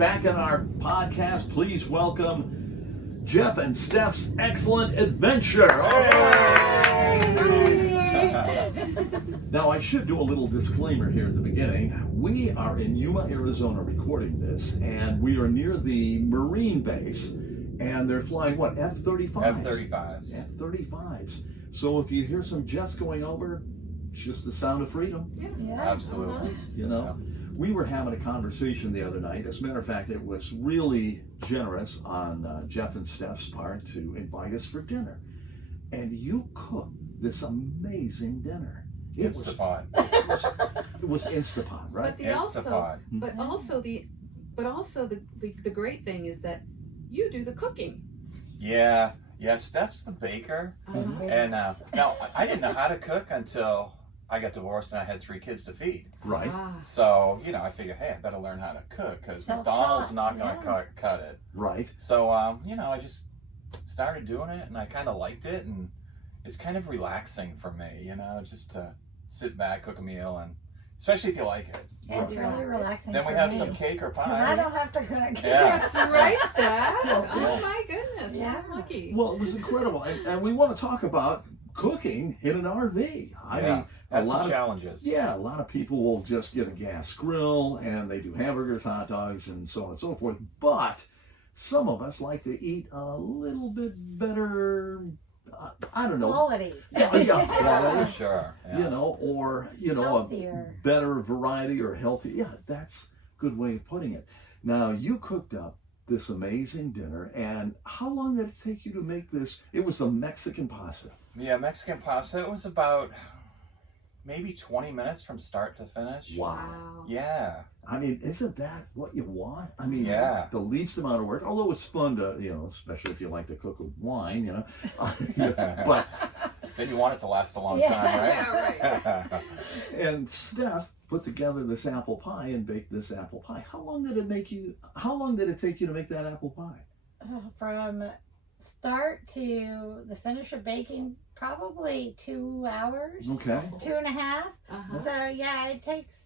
back in our podcast. Please welcome Jeff and Steph's Excellent Adventure. Now, I should do a little disclaimer here at the beginning. We are in Yuma, Arizona recording this, and we are near the Marine base, and they're flying what, F-35s? F-35s. F-35s. So if you hear some jets going over, it's just the sound of freedom. Yeah. Absolutely. You know, we were having a conversation the other night. As a matter of fact, it was really generous on Jeff and Steph's part to invite us for dinner. And you cooked this amazing dinner. Instapot. It was Instapot, right? But also the great thing is that you do the cooking. Yeah, Steph's the baker. And now I didn't know how to cook until I got divorced and I had 3 kids to feed. Right. So, I figured, hey, I better learn how to cook because McDonald's not going to cut it. Right. So, I just started doing it and I kind of liked it, and it's kind of relaxing for me, just to sit back, cook a meal, and especially if you like it. It's really relaxing. Then we have some cake or pie. Because I don't have to cook. Yeah. That's right, Steph. Oh my goodness. Yeah. I'm lucky. Well, it was incredible. And we want to talk about cooking in an RV. I mean, that's some challenges. Yeah, a lot of people will just get a gas grill and they do hamburgers, hot dogs, and so on and so forth. But some of us like to eat a little bit better, I don't know. Quality. Quality. Sure. Yeah. Or, Healthier. a better variety or healthy. Yeah, that's a good way of putting it. Now, you cooked up this amazing dinner, and how long did it take you to make this? It was a Mexican pasta. Yeah, Mexican pasta. It was about maybe 20 minutes from start to finish. Wow. Yeah. I mean, isn't that what you want? I mean, the least amount of work, although it's fun to, especially if you like to cook with wine, but then you want it to last a long time, right? Yeah, right. And Steph put together this apple pie and baked this apple pie. How long did it take you to make that apple pie? From start to the finish of baking, probably 2 hours. Okay. 2.5. So it takes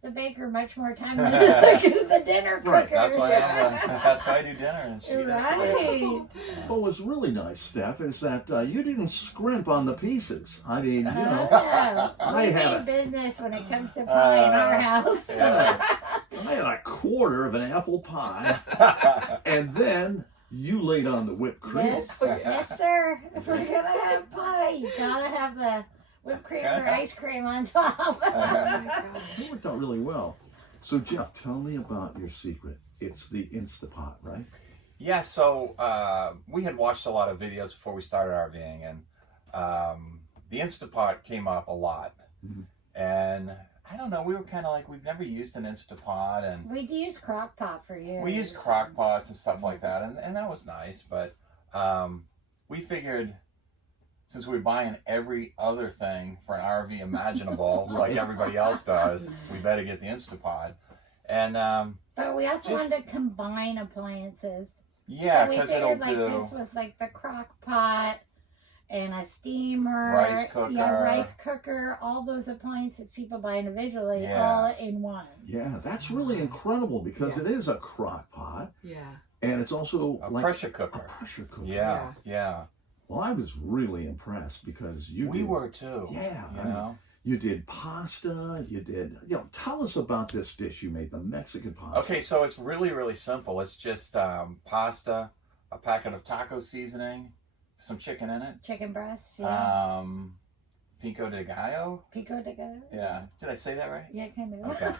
the baker much more time than the dinner cooker. Right. That's why I do dinner, and she does Right. What was really nice, Steph, is that you didn't scrimp on the pieces. I mean, No. I We had mean business when it comes to pie in our house. I had a quarter of an apple pie, and then you laid on the whipped cream. Yes, sir. If we're gonna have pie, you gotta have the whipped cream or ice cream on top. Oh my gosh. It worked out really well. So, Jeff, tell me about your secret. It's the Instapot, right? Yeah, so we had watched a lot of videos before we started RVing, and the Instapot came up a lot. Mm-hmm. And I don't know, we were kind of like, we've never used an Instapot, and We'd use crock pot for years. we used crock pots and stuff like that, and that was nice, but we figured, since we were buying every other thing for an RV imaginable, like everybody else does, we better get the Instapot. And but we also wanted to combine appliances. yeah, so we because it'll figured do this was like the crock pot and a steamer, rice cooker, all those appliances people buy individually, Yeah. all in one. Yeah, that's really incredible because it is a crock pot, Yeah. and it's also a like pressure cooker. a pressure cooker. Yeah. Well, I was really impressed because We were too. Yeah, You know? you did pasta. You did. Tell us about this dish you made, the Mexican pasta. Okay, so it's really, really simple. It's just pasta, a packet of taco seasoning, some chicken in it. Chicken breast, Pico de gallo. pico de gallo. Yeah. Did I say that right? Yeah, kind of. Okay.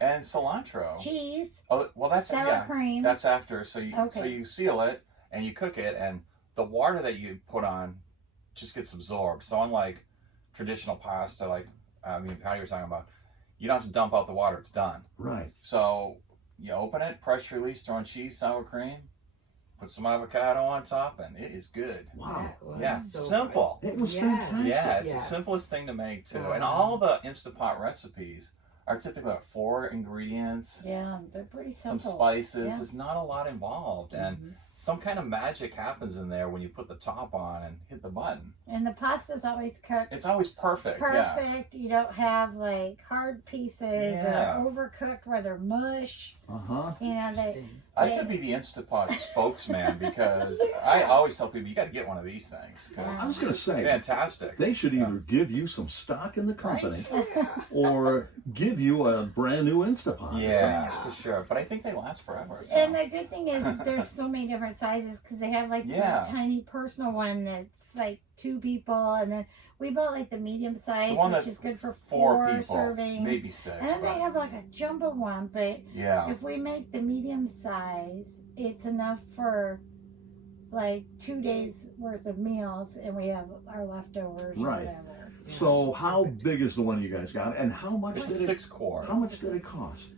And cilantro. Cheese, Oh, well, that's sour cream. That's after. So you Okay. so you seal it and you cook it, and the water that you put on just gets absorbed. So unlike traditional pasta, like how you were talking about, you don't have to dump out the water. It's done. Right. So you open it, press release, throw in cheese, sour cream, put some avocado on top, and it is good. Wow. Yeah, So simple. It was Yes. fantastic. Yeah, it's the Yes. simplest thing to make too. Wow. And all the Instapot recipes are typically like 4 ingredients, Yeah, they're pretty some simple. spices. Yeah. There's not a lot involved, and some kind of magic happens in there when you put the top on and hit the button. And the pasta's always cooked It's always perfect. perfect. Yeah. You don't have like hard pieces Yeah. or overcooked where they're mush. Uh-huh. You know, they, Interesting. I could be the Instapot spokesman because I always tell people you got to get one of these things. 'Cause I was going to say, fantastic. they should either give you some stock in the company Yeah. or give you a brand new Instapot. Yeah, for sure. But I think they last forever. So. and the good thing is there's so many different sizes because they have like Yeah. the tiny personal one that's like 2 people, and then we bought like the medium size, The one which that's is good for 4 4 people, servings. maybe 6. And then but- they have like a jumbo one, but yeah. if we make the medium size, it's enough for like 2 days worth of meals, and we have our leftovers or Right. whatever. So how big is the one you guys got, and how much It's did it? 6 core. How much did it cost?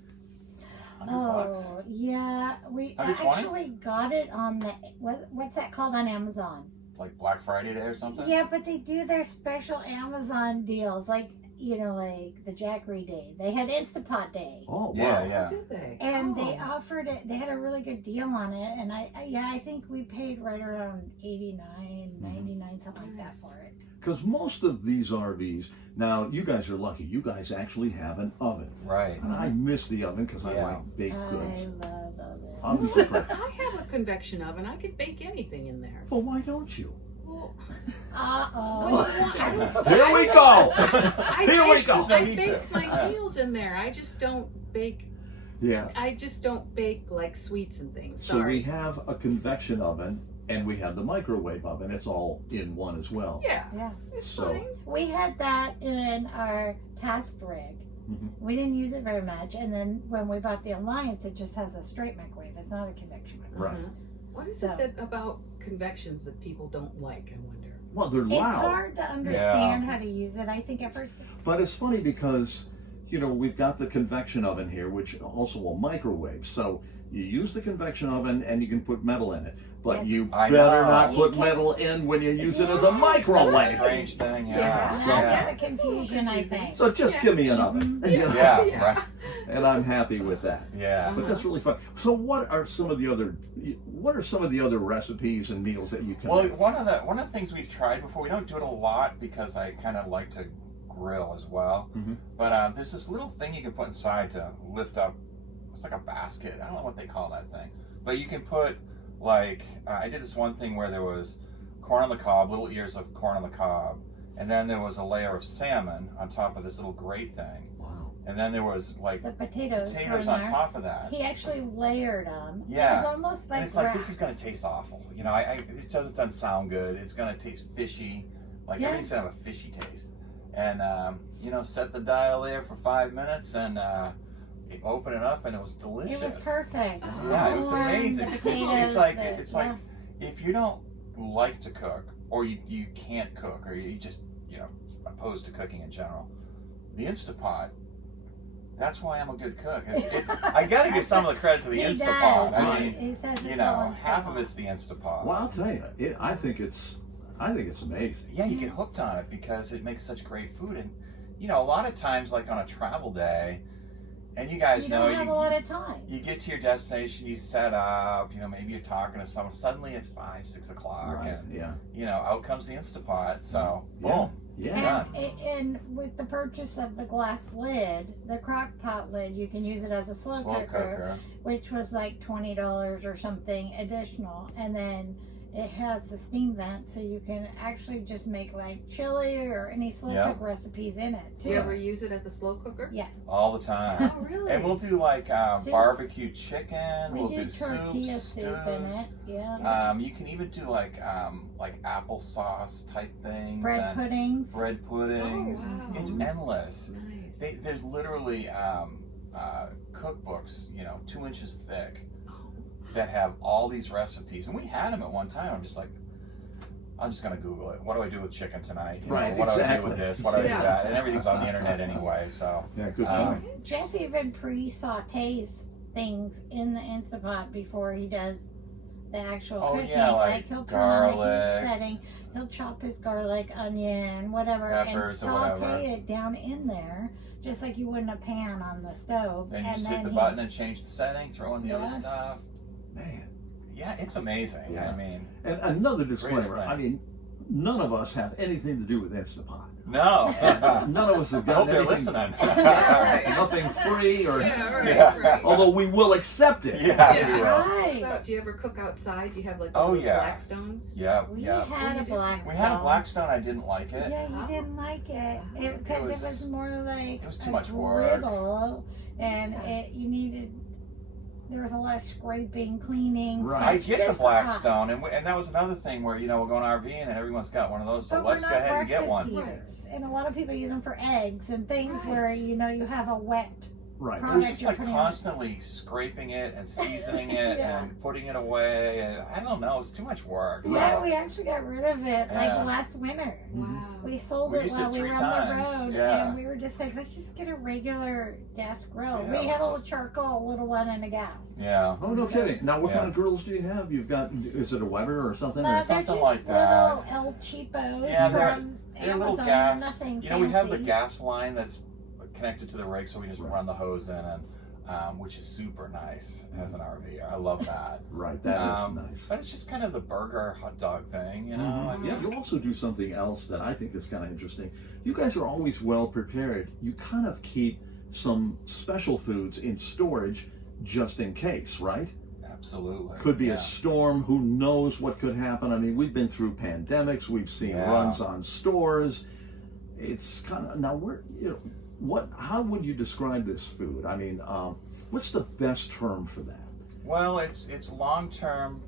$100. Oh yeah, we 120? actually got it on the what's that called on Amazon? Like Black Friday Day or something? Yeah, but they do their special Amazon deals, like like the Jackery Day. They had Instapot Day. Oh, Yeah, wow. yeah. Did they? And they Oh. offered it. They had a really good deal on it, and I think we paid right around 89, 99, something like that Nice. for it. Because most of these RVs, now you guys are lucky. You guys actually have an oven. Right. And I miss the oven because I Yeah. like baked goods. I love it. I'm Well, different. I have a convection oven. I could bake anything in there. Well, why don't you? Well, Uh-oh. Here we go. I Here we bake, go. There's no I need bake to. my Yeah. meals in there. I just don't bake. Yeah. I just don't bake like sweets and things. So Sorry. we have a convection oven and we have the microwave oven. It's all in one as well. Yeah, Yeah. it's So- fine. We had that in our past rig. Mhm. We didn't use it very much, and then when we bought the Alliance, it just has a straight microwave. It's not a convection microwave. Right. Uh-huh. What is So- it that about convections that people don't like? I wonder. Well, they're It's loud. hard to understand how to use it. I think at first. But it's funny because, we've got the convection oven here, which also will microwave. So you use the convection oven and you can put metal in it. But Yes. you I better know. not You put can- metal in when you use it as a Yes. microwave. Strange thing, yeah. Yeah. That's the It's a little confusion, I confusing. think. So just give me an oven. Yeah, Yeah. right. And I'm happy with that. Yeah. But that's really fun. So what are some of the other recipes and meals that you can Well, make? one of the things we've tried before, we don't do it a lot because I kind of like to grill as well. Mhm. But there's this little thing you can put inside to lift up. It's like a basket. I don't know what they call that thing. But you can put I did this one thing where there was corn on the cob, little ears of corn on the cob, and then there was a layer of salmon on top of this little grate thing, Wow. and then there was like The potatoes, potatoes were in on there. top of that. He actually layered them. Yeah. It was almost like And it's like, this grass. is going to taste awful. It doesn't sound good. It's going to taste fishy. Like, Yeah. everything's going to have a fishy taste. And, set the dial there for 5 minutes and open it up, and it was delicious. It was perfect. Yeah, it was Corn, amazing. the potatoes, It's like, yeah. if you don't like to cook, or you can't cook, or you just, opposed to cooking in general, the Instapot, that's why I'm a good cook. I got to give some of the credit to the He Instapot. does. I mean, He says it's all half of Instapot. it's the Instapot. Well, I'll tell you, I think it's amazing. Yeah, you get hooked on it because it makes such great food. And, a lot of times, like on a travel day, and you guys You know, don't have a lot of time. you get to your destination, you set up, maybe you're talking to someone, suddenly it's 5, 6 o'clock, Right. and, Yeah. out comes the Instapot. So, Yeah. boom. Yeah. And with the purchase of the glass lid, the crock pot lid, you can use it as a slow cooker, which was like $20 or something additional. And then it has the steam vent, so you can actually just make like chili or any slow Yeah. cook recipes in it Do too. you ever use it as a slow cooker? Yes. All the time. Oh, really? And we'll do like Soups. barbecue chicken. We We'll do do tortilla soups, soup in stews. it. Yeah. You can even do like applesauce type things. Bread and puddings. bread puddings. Oh, wow. It's endless. Nice. There's literally cookbooks, 2 inches thick, Oh. that have all these recipes. And we had them at one time. I'm just like, I'm just going to Google it. What do I do with chicken tonight? Right, What do I do exactly. with this? What do I do Yeah. with that? And everything's on the internet anyway. So, Yeah, good Um, point. Jeff even pre-sautés things in the Instapot before he does the actual Oh, cooking. yeah, like he'll turn on the garlic. heat setting, he'll chop his garlic, onion, whatever, Peppers and or saute whatever. it down in there just like you wouldn't a pan on the stove. Then you and just then hit the he- button and change the setting, throw in the other Yes. stuff. Man. Yeah, it's amazing. Yeah. I mean, And another Greatest disclaimer, thing. I mean, none of us have anything to do with Instapot. no. None of us have I hope gotten they're anything, listening. right. nothing free or, Yeah, right, Yeah. right. although we will accept it. Yeah, Yeah. we will. Right. About, do you ever cook outside? Do you have like Oh, those yeah. black stones? Yeah, We yeah. had you a do? black We had a stone. Blackstone. I didn't like it. Yeah, you didn't like it because it was- was more like it was too a much work. griddle, and Yeah. you needed. There was a lot of scraping, cleaning. Right. I such get the just for us. Blackstone, and that was another thing where we're going RVing and everyone's got one of those, so But let's we're go not ahead and get breakfast one. eaters, and a lot of people use them for eggs and things Right. where you have a wet. Right. It was product just you're like putting on. constantly scraping it and seasoning it Yeah. and putting it away, and I don't know, it's too much work. So. Yeah, we actually got rid of it Yeah. like last winter. Wow. We sold We it used while it we 3 were on the times, road, yeah. and we were just like, let's just get a regular gas grill. Yeah, we had a little just- charcoal, a little one, and a gas. Yeah. Oh, no kidding. Now, what Yeah. kind of grills do you have? You've got, is it a Weber or something? No, Or- they're something just like that. little El Cheapos Yeah, from they're Amazon. little They're gas. nothing We have the fancy. gas line that's connected to the rig, so we just Right. run the hose in, and which is super nice as an RV. I love that. Right, that is Um, nice. But it's just kind of the burger hot dog thing, Mhm. I Yeah, mean, you also do something else that I think is kind of interesting. You guys are always well prepared. You kind of keep some special foods in storage just in case, right? Absolutely. Could be yeah. a storm. Who knows what could happen? I mean, we've been through pandemics. We've seen Yeah. runs on stores. It's kind of now. How would you describe this food? I mean, what's the best term for that? Well, it's long-term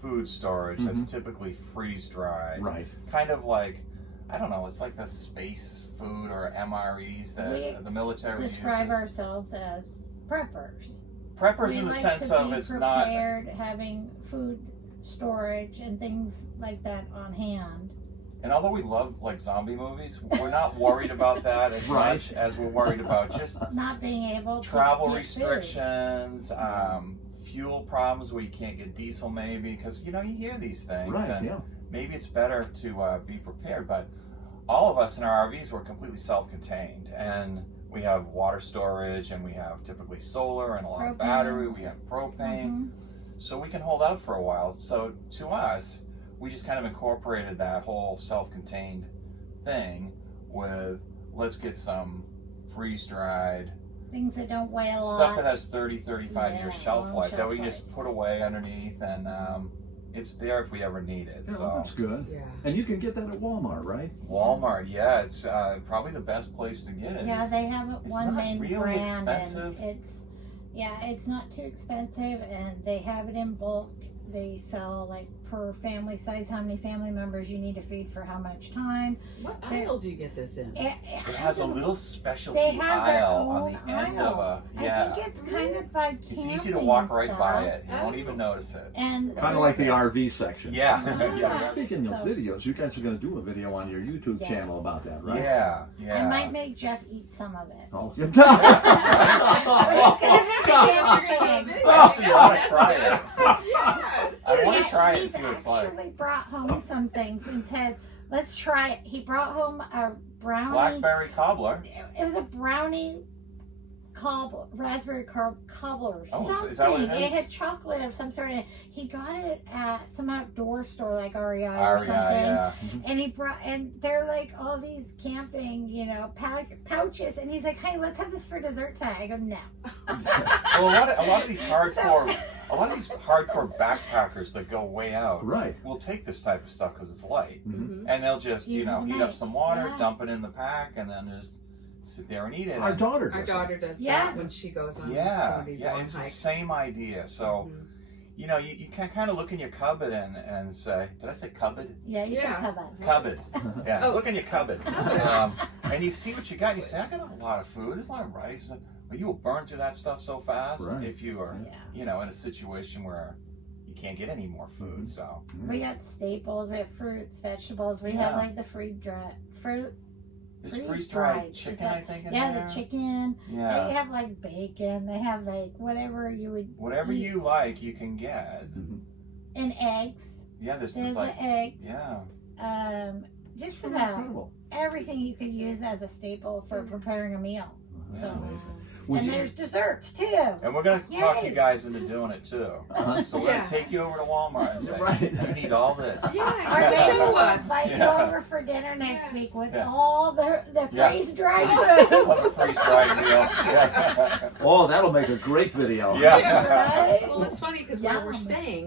food storage that's Mhm. typically freeze-dried. Right. Kind of like, I don't know, it's like the space food or MREs that We the military describe uses. ourselves as preppers. Preppers We in the like sense to of be it's not. prepared, having food storage and things like that on hand. And although we love like zombie movies, we're not worried about that as Right. much as we're worried about just Not being able to travel get restrictions, fuel problems where you can't get diesel maybe, because you hear these things, Right. and Yeah. maybe it's better to be prepared. But all of us in our RVs were completely self-contained, and we have water storage, and we have typically solar and a lot of Propane. battery. We have propane, Mhm. so we can hold out for a while. So to us, we just kind of incorporated that whole self-contained thing with let's get some freeze-dried Things that don't weigh a lot. stuff that has 30, 35 year Yeah, shelf long life that shelf we can just lives. put away underneath, and it's there if we ever need it. Yeah, So well, that's good. Yeah. And you can get that at Walmart, right? Walmart, yeah, it's probably the best place to get it. Yeah, they have it's one not main really brand, expensive. and it's not too expensive, and they have it in bulk. They sell like per family size, how many family members you need to feed for how much time. What They- aisle do you get this in? It has a little specialty They have their aisle on own the end of a I think it's kind of by It's easy to camping walk and right stuff. by it. You won't Oh. even notice it. And Kind of like the RV section. Yeah, Yeah. yeah, Speaking of So- videos, you guys are going to do a video on your YouTube Yes. channel about that, right? yeah, I yeah. might make Jeff eat some of it. Oh, But he's gonna have to Yeah, camp you're Actually, I want to Yes. try it. Yes. I want to Yeah, try it and he's see what it's like. actually brought home some things and said, let's try it. He brought home a brownie. Blackberry cobbler. It was a brownie cobbler, raspberry cobbler or Oh, something. is that what it is? had chocolate of some sort. And he got it at some outdoor store like REI or REI, something. yeah. And he brought, and they're like all these camping, pouches. And he's like, hey, let's have this for dessert tonight. I go, no. Well, a lot of these hardcore backpackers that go way out right. will take this type of stuff because it's light, Mhm. and they'll just Use it heat night. up some water, Yeah. dump it in the pack, and then just sit there and eat it. Our And- daughter does Our that. daughter does Yeah. that when she goes on some yeah, of these yeah, long it's the hikes. same idea. So Mhm. you can kind of look in your cupboard and say, did I say cupboard? Yeah, you Yeah. said cover. Cupboard. Yeah, Oh. look in your cupboard. And you see what you got, and you say, I got a lot of food. There's a lot of rice. But you will burn through that stuff so fast Right. if you are, Yeah. in a situation where you can't get any more food. Mhm. So We got staples, we have fruits, vegetables, we Yeah. have like the fruit. there's Freeze-dried. freeze-dried Is chicken, that- I think, in Yeah, there. the chicken. Yeah. They have like bacon. They have like whatever you would. Whatever eat. you like, you can get. Mhm. And eggs. Yeah, there's There's this like, the eggs. yeah. Just So about incredible. everything you could use as a staple for preparing a meal. That's So, amazing. Would and you- there's desserts too. And we're gonna talk Yay. you guys into doing it too. Uh-huh. So we're Yeah. gonna take you over to Walmart and say, Right. "You need all this." Or Yeah, maybe show we'll us. invite you Yeah. over for dinner next Yeah. week with Yeah. all the Yeah. freeze dried Love foods. a freeze-dried meal. Yeah. Oh, that'll make a great video. Yeah. Right? Well, it's funny because where Yum.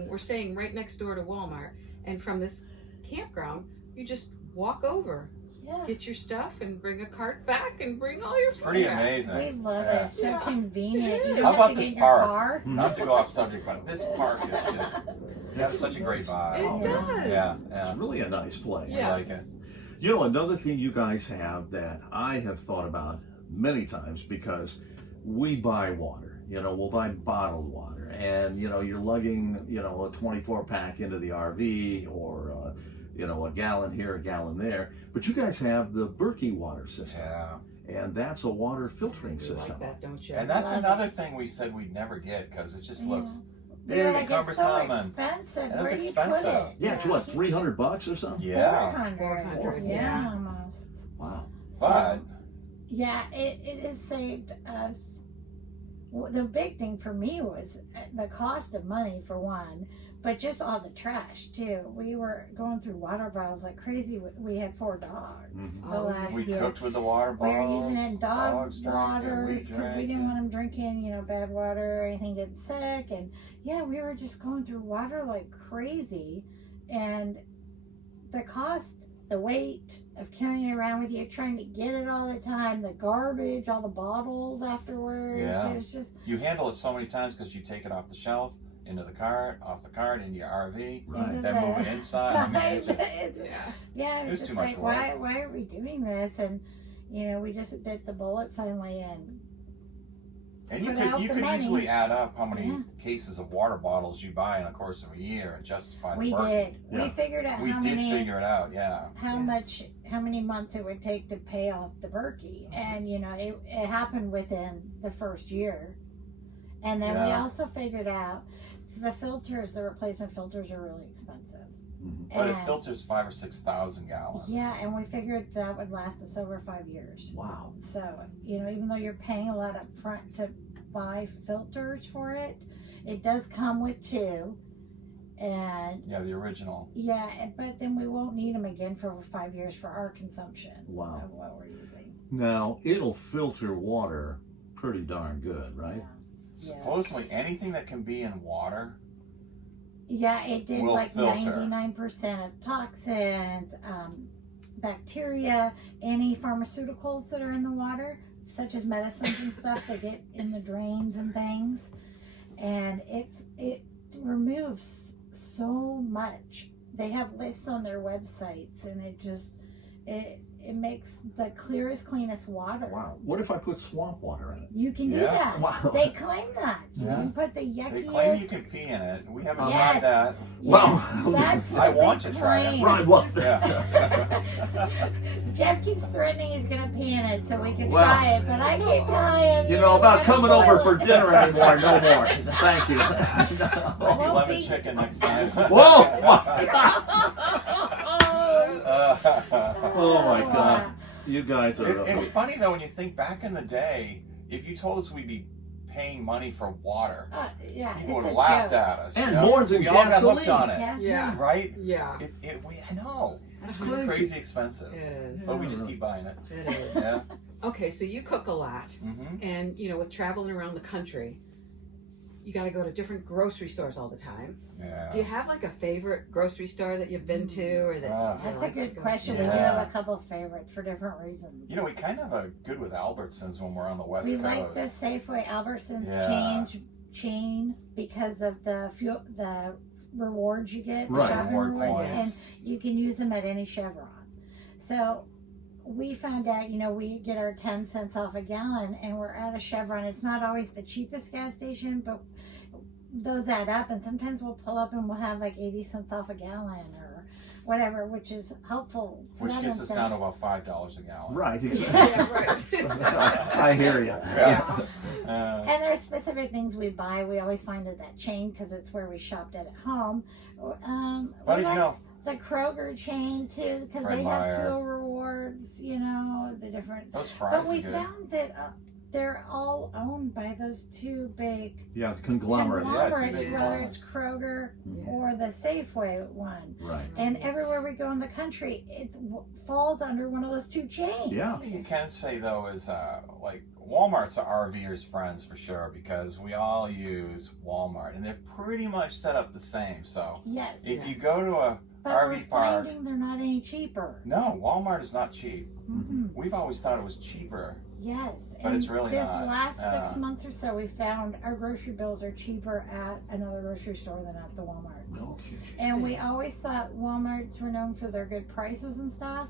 we're staying right next door to Walmart, and from this campground, you just walk over, Yeah. get your stuff, and bring a cart back, and bring all your food. Pretty back. We amazing. love Yeah. it. It's so Yeah. convenient. You How don't about have to this get in your park? car. Not to go off subject, but this park is just has such a great It vibe. does. Yeah, It's yeah. really a nice place. Yeah. I like it. You know, another thing you guys have that I have thought about many times, because we buy water, you know, we'll buy bottled water, and, you know, you're lugging, you know, a 24 pack into the RV, or, you know, a gallon here, a gallon there. But you guys have the Berkey water system, Yeah. and that's a water filtering You system. like that, don't you? And that's Love another it. thing we said we'd never get because it just Yeah. looks We were big like, and it's so cumbersome and expensive. and it's Where do you expensive. put it? Yeah, it's what, $300 or something? yeah. 400. 400, Yeah, yeah. almost. Wow. But Yeah, it has saved us. The big thing for me was the cost of money for one, but just all the trash too. We were going through water bottles like crazy. We had 4 dogs Mhm. the Oh, last we year. cooked with the water We were bottles. using it in dog dogs drank it, waters because we drank didn't it. want them drinking, you know, bad water or anything getting sick. And yeah, we were just going through water like crazy. And the cost, the weight of carrying it around with you, trying to get it all the time, the garbage, all the bottles afterwards. Yeah. It was just, You handle it so many times because you take it off the shelf, into the cart, off the cart, into your RV, Right. into then the move it inside. I mean, it's just- Yeah. yeah, it It was was just too much like, work. why are we doing this? And, you know, we just bit the bullet finally and and you put could out you the could money. easily add up how many Yeah. cases of water bottles you buy in the course of a year and justify the we work. did. Yeah. We figured out We how did many figure it out, yeah. how many months it would take to pay off the Berkey, and you know it happened within the first year. And then we Yeah. also figured out the filters, the replacement filters are really expensive. Mhm. But it And- filters 5,000 or 6,000 gallons. Yeah, and we figured that would last us over 5 years. Wow. So, you know, even though you're paying a lot up front to buy filters for it, it does come with 2. And Yeah, the original. yeah, but then we won't need them again for over 5 years for our consumption Wow. of what we're using. Now, it'll filter water pretty darn good, right? Yeah. Supposedly anything that can be in water. Yeah, it did Will like filter. 99% of toxins, bacteria, any pharmaceuticals that are in the water, such as medicines and stuff that get in the drains and things. And it removes so much. They have lists on their websites, and it makes the clearest, cleanest water. Wow. What if I put swamp water in it? You can do Yeah. that. Wow. They claim that. You Yeah. can put the They yuckiest. claim you can pee in it. We haven't Yes. tried that. Well, that's I the want big to try it. claim. right. Well, Yeah. Jeff keeps threatening he's gonna pee in it so we can Well, try it, but I keep telling him. you know, about we have a coming over for toilet. dinner anymore, no more. Thank you. Maybe Won't lemon be- chicken next time. Whoa! My God. Oh my wow. God. You guys are. It's funny though when you think back in the day, if you told us we'd be paying money for water, Yeah, people would it's have a laughed joke. at us. And you know? more than we all got hooked gasoline. on it, Yeah. Yeah. right? Yeah. I know. That's It's crazy. crazy expensive, It is. but we just keep buying it. It is. Yeah. Okay, so you cook a lot, Mm-hmm. and you know, with traveling around the country, you got to go to different grocery stores all the time. Yeah. Do you have like a favorite grocery store that you've been to, or that? Ah. you That's a like to good go question. to? We do Yeah. have a couple of favorites for different reasons. You know, we kind of are good with Albertsons when we're on the West we Coast. like the Safeway Albertsons Yeah. chain because of the rewards you get, the Right. shopping Reward rewards, points. and you can use them at any Chevron. So we found out, you know, we get our 10 cents off a gallon, and we're at a Chevron. It's not always the cheapest gas station, but those add up, and sometimes we'll pull up and we'll have like 80 cents off a gallon or whatever, which is helpful. for Which that gets us instance. down to about $5 a gallon. Right, Yeah, exactly. right. I hear you. Yeah. And there are specific things we buy. We always find at that chain because it's where we shopped at home. But We you like know, the Kroger chain too because Fred they Meyer. have fuel rewards. You know, the different. those fries But are we good. found that they're all owned by those two big Yeah, conglomerates. conglomerates, big whether conglomerates. it's Kroger Yeah. or the Safeway one. Right. And everywhere we go in the country, it falls under one of those two chains. Yeah. One thing you can say though is like Walmart's our RVers' friends for sure, because we all use Walmart and they're pretty much set up the same. So Yes. if you go to a But RV we're park, finding they're not any cheaper. no, Walmart is not cheap. Mhm. We've always thought it was cheaper. Yes. But it's really this not. last Yeah. 6 months or so, we found our grocery bills are cheaper at another grocery store than at the Walmart's. No kidding. And we always thought Walmart's were known for their good prices and stuff,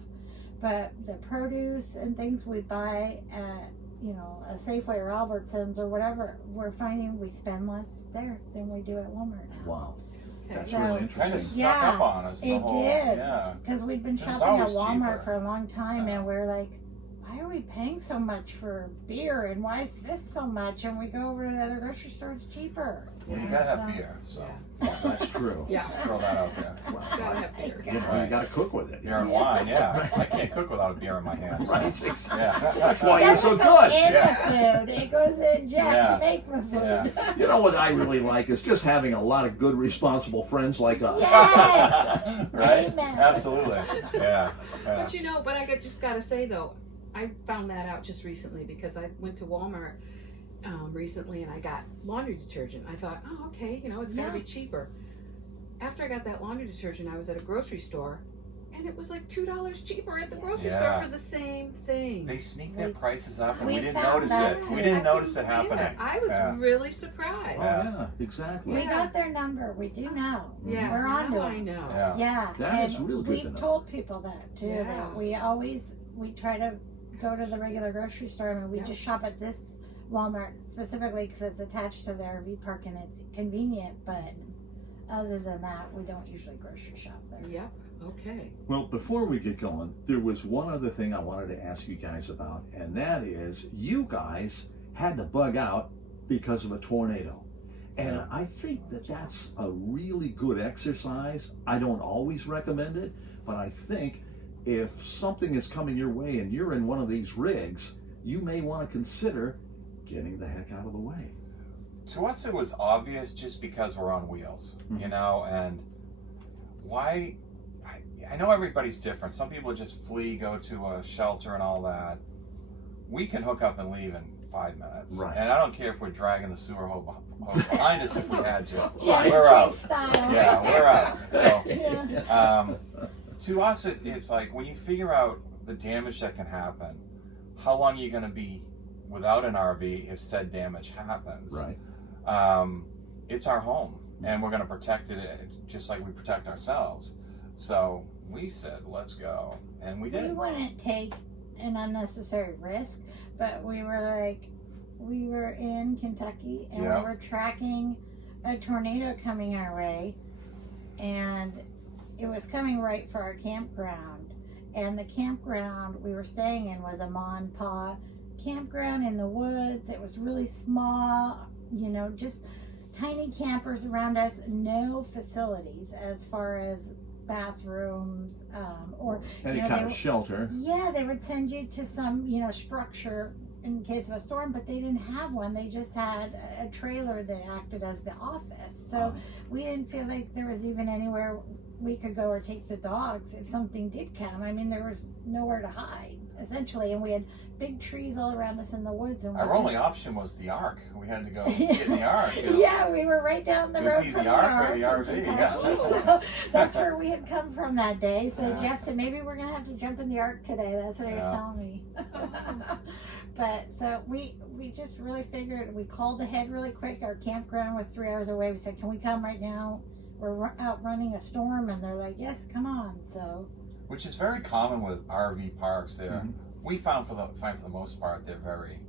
but the produce and things we buy at, you know, a Safeway or Albertsons or whatever, we're finding we spend less there than we do at Walmart now. Wow. That's So- really Kind of interesting. snuck Yeah, up on us. The it whole, did. Yeah. Because we've been It was shopping at always Walmart cheaper. for a long time, Yeah. and we're like, why are we paying so much for beer, and why is this so much? And we go over to the other grocery store, it's cheaper. Well, you gotta have So- beer, so That's true. Yeah. throw that out there. Well, Gotta have beer. you know, you got to cook with it. Beer and wine, yeah. I can't cook without a beer in my hands. Right. Exactly. Yeah. That's why you're so Doesn't go good. in Yeah. the food. It goes in just Yeah. to make the food. Yeah. You know what I really like is just having a lot of good, responsible friends like us. Yes. Right? Amen. Absolutely. Yeah. Yeah. But you know, but I just gotta say though, I found that out just recently because I went to Walmart recently and I got laundry detergent. I thought, oh, okay, you know, it's gotta Yeah. be cheaper. After I got that laundry detergent, I was at a grocery store and it was like $2 cheaper at the grocery Yeah. store for the same thing. They sneak their prices up and We we didn't found notice that it. too. We I didn't couldn't notice it believe happening. I was Yeah. really surprised. Oh, Yeah. yeah, exactly. We Yeah. got their number. We do know. Yeah, We're on to now I it. know. Yeah. Yeah. That and is real good we've to know. told people that too. Yeah. That we try to go to the regular grocery store. I mean, we Yeah. just shop at this Walmart specifically because it's attached to the RV park and it's convenient. But other than that, we don't usually grocery shop there. Yep. Okay. Well, before we get going, there was one other thing I wanted to ask you guys about, and that is you guys had to bug out because of a tornado. And I think that that's a really good exercise. I don't always recommend it, but I think if something is coming your way and you're in one of these rigs, you may want to consider getting the heck out of the way. To us, it was obvious just because we're on wheels, Mhm. you know, and why. I know everybody's different. Some people just flee, go to a shelter and all that. We can hook up and leave in 5 minutes. Right. And I don't care if we're dragging the sewer hose behind us if we had to. Chevy We're out. Chase style. Yeah, we're out. So, Yeah. to us, it's like when you figure out the damage that can happen, how long are you going to be without an RV if said damage happens? Right. It's our home, and we're going to protect it just like we protect ourselves. So we said, let's go, and we We did. wouldn't take an unnecessary risk, but we were in Kentucky and Yeah. we were tracking a tornado coming our way, and it was coming right for our campground. And the campground we were staying in was a Ma and Pa campground in the woods. It was really small, you know, just tiny campers around us, no facilities as far as bathrooms or Any you know, kind they of were- shelter. yeah, they would send you to some, you know, structure in case of a storm, but they didn't have one. They just had a trailer that acted as the office. So we didn't feel like there was even anywhere we could go or take the dogs if something did come. I mean, there was nowhere to hide, essentially, and we had big trees all around us in the woods. And we Our only just- option was the Ark. We had to go get in the Ark. you know. Yeah, we were right down the It was road either from the the Ark or Ark the RV, in yeah. Kentucky, so that's where we had come from that day. So Yeah. Jeff said, maybe we're gonna have to jump in the Ark today. That's what he was Yeah. telling me. But so we just really figured, we called ahead really quick. Our campground was 3 hours away. We said, can we come right now? We're out running a storm, and they're like, yes, come on. So Which is very common with RV parks. There, Mhm. we find for the most part they're very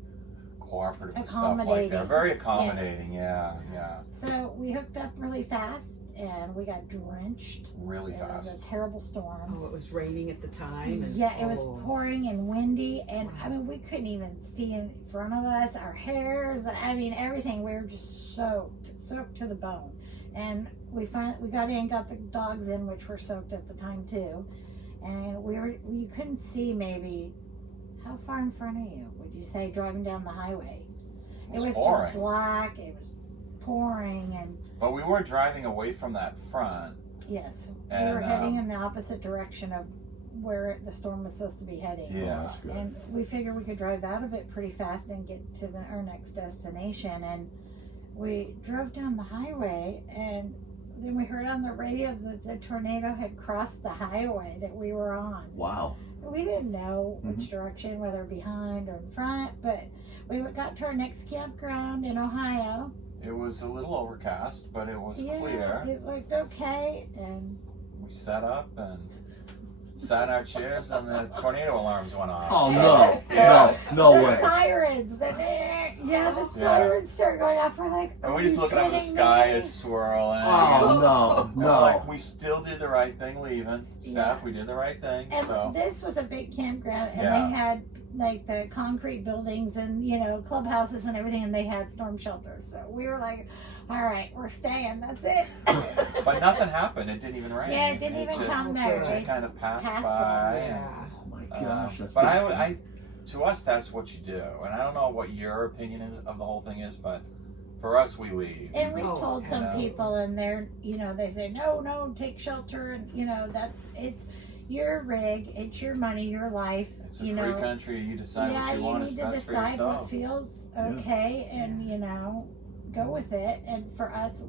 cooperative with stuff like Accommodating. that. Very accommodating. Yeah, yeah, so we hooked up really fast, and we got drenched. really It was fast. a terrible storm. Oh, it was raining at the time. And, Yeah, it was oh. pouring and windy, and I Wow. mean, we couldn't even see in front of us. Our hairs, I mean, everything. We were just soaked to the bone. And we got in, got the dogs in, which were soaked at the time too. And you couldn't see maybe how far in front of you would you say driving down the highway? It was pouring. just black. It was pouring, and But we were driving away from that front. yes, we And, were heading in the opposite direction of where the storm was supposed to be heading. Yeah. That's good. And we figured we could drive out of it pretty fast and get to our next destination. And we drove down the highway, and then we heard on the radio that the tornado had crossed the highway that we were on. Wow. We didn't know which direction, whether behind or in front, but we got to our next campground in Ohio. It was a little overcast, but it was Yeah, clear. it looked okay, and We set up and sat in our chairs, and the tornado alarms went off. Oh, So, no. Yeah. No the way. sirens, the sirens started going off. We're like, And are we're just you looking up at the kidding sky me? is swirling. Oh, no. And we're like, No. we still did the right thing leaving. Steph, Yeah. we did the right thing. And So this was a big campground, and Yeah. they had like the concrete buildings and clubhouses and everything, and they had storm shelters. So we were like, all right, we're staying. That's it. but nothing happened. It didn't even rain. Yeah, it didn't even just, come there. It just It kind of passed passed by. it, and, Yeah. Oh my gosh. That's but pretty I, to us, that's what you do. And I don't know what your opinion is of the whole thing is, but for us, we leave. And we've Oh, told some yeah. people, and they're, they say, no, take shelter, and it's your rig, it's your money, your life. It's a free country. You decide Yeah, what you you want need is to best for decide yourself. what feels Yeah. okay, and go with it. And for us,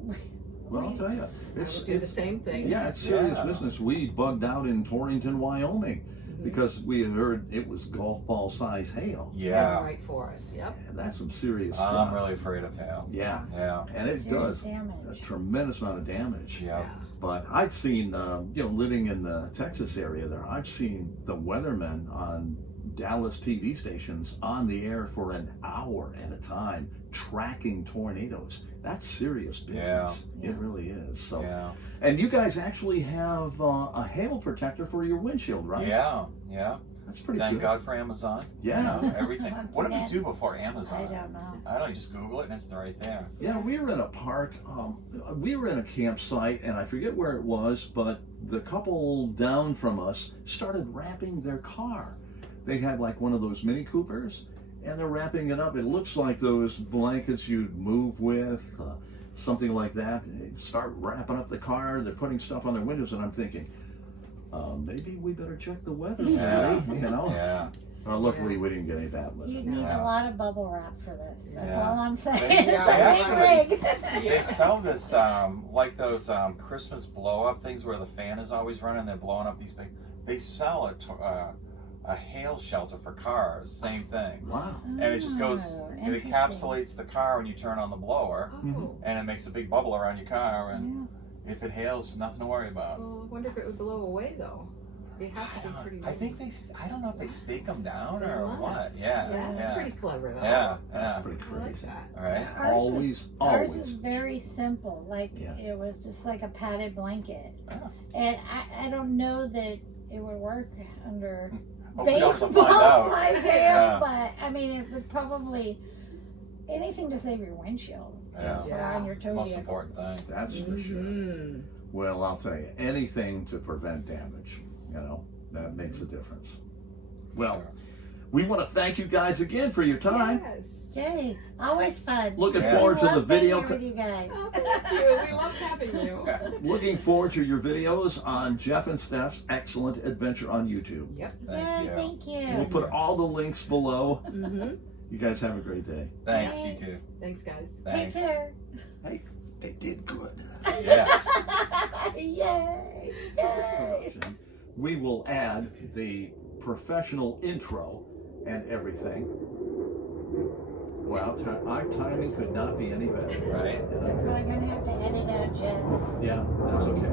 Well, I'll tell you, I would do the same thing. yeah, it's serious Yeah. business. We bugged out in Torrington, Wyoming, because we had heard it was golf ball size hail. Yeah. Right for us. Yep. And that's some serious I'm stuff. really afraid of hail. Yeah, Yeah. and it serious does a damage. tremendous amount of damage. Yeah. But I've seen, living in the Texas area there, I've seen the weathermen on Dallas TV stations on the air for an hour at a time tracking tornadoes. That's serious business. Yeah. It really is. So, Yeah. and you guys actually have a hail protector for your windshield, right? Yeah. Yeah. That's pretty Thank good. God for Amazon. Yeah. You know, everything. Once What do we again, do before Amazon? I don't know. I don't know. You just Google it and it's right there. Yeah, we were in a park. We were in a campsite, and I forget where it was, but the couple down from us started wrapping their car. They had like one of those Mini Coopers, and they're wrapping it up. It looks like those blankets you'd move with, something like that. They start wrapping up the car. They're putting stuff on their windows, and I'm thinking, maybe we better check the weather Yeah. today, Yeah. Luckily, we didn't get any bad weather. You need Yeah. a lot of bubble wrap for this. That's Yeah. all I'm saying. They- It's they a big actually- rig. They sell this like those Christmas blow up things where the fan is always running. They're blowing up these big. They sell a hail shelter for cars. Same thing. Wow. And it just goes. Oh, It interesting. encapsulates the car when you turn on the blower, Oh. and it makes a big bubble around your car. And if it hails, nothing to worry about. Well, I wonder if it would blow away though. They have to be pretty. I think I don't know if they stake them down They or what. must. Yeah. That's Yeah. pretty clever though. Yeah. That's Yeah. pretty I like crazy. that. All right. Ours Always. is very simple. Like Yeah. it was just like a padded blanket, Yeah. and I don't know that it would work under Hope we don't have to baseball find out. size hail, Yeah. but I mean it would probably anything to save your windshield. Yeah. Is on your tow Most vehicle. important thing. That's for sure. Mhm. Well, I'll tell you, anything to prevent damage, that makes a difference. Well, Sure. we want to thank you guys again for your time. Yes. Yay! Always fun. Looking Yeah. forward to We the love being video. here with you guys. Oh, thank you. We love having you. Looking forward to your videos on Jeff and Steph's excellent adventure on YouTube. Yep. Thank Yay! you. Thank you. We'll put all the links below. Mm-hmm. You guys have a great day. Thanks. You Thanks. too. Thanks, guys. Take Thanks. care. Hey, they did good. Yeah. Yay! Yay! We will add the professional intro and everything. Wow, our timing could not be any better. Right. We're probably gonna have to edit out Jed's. Yeah, that's okay.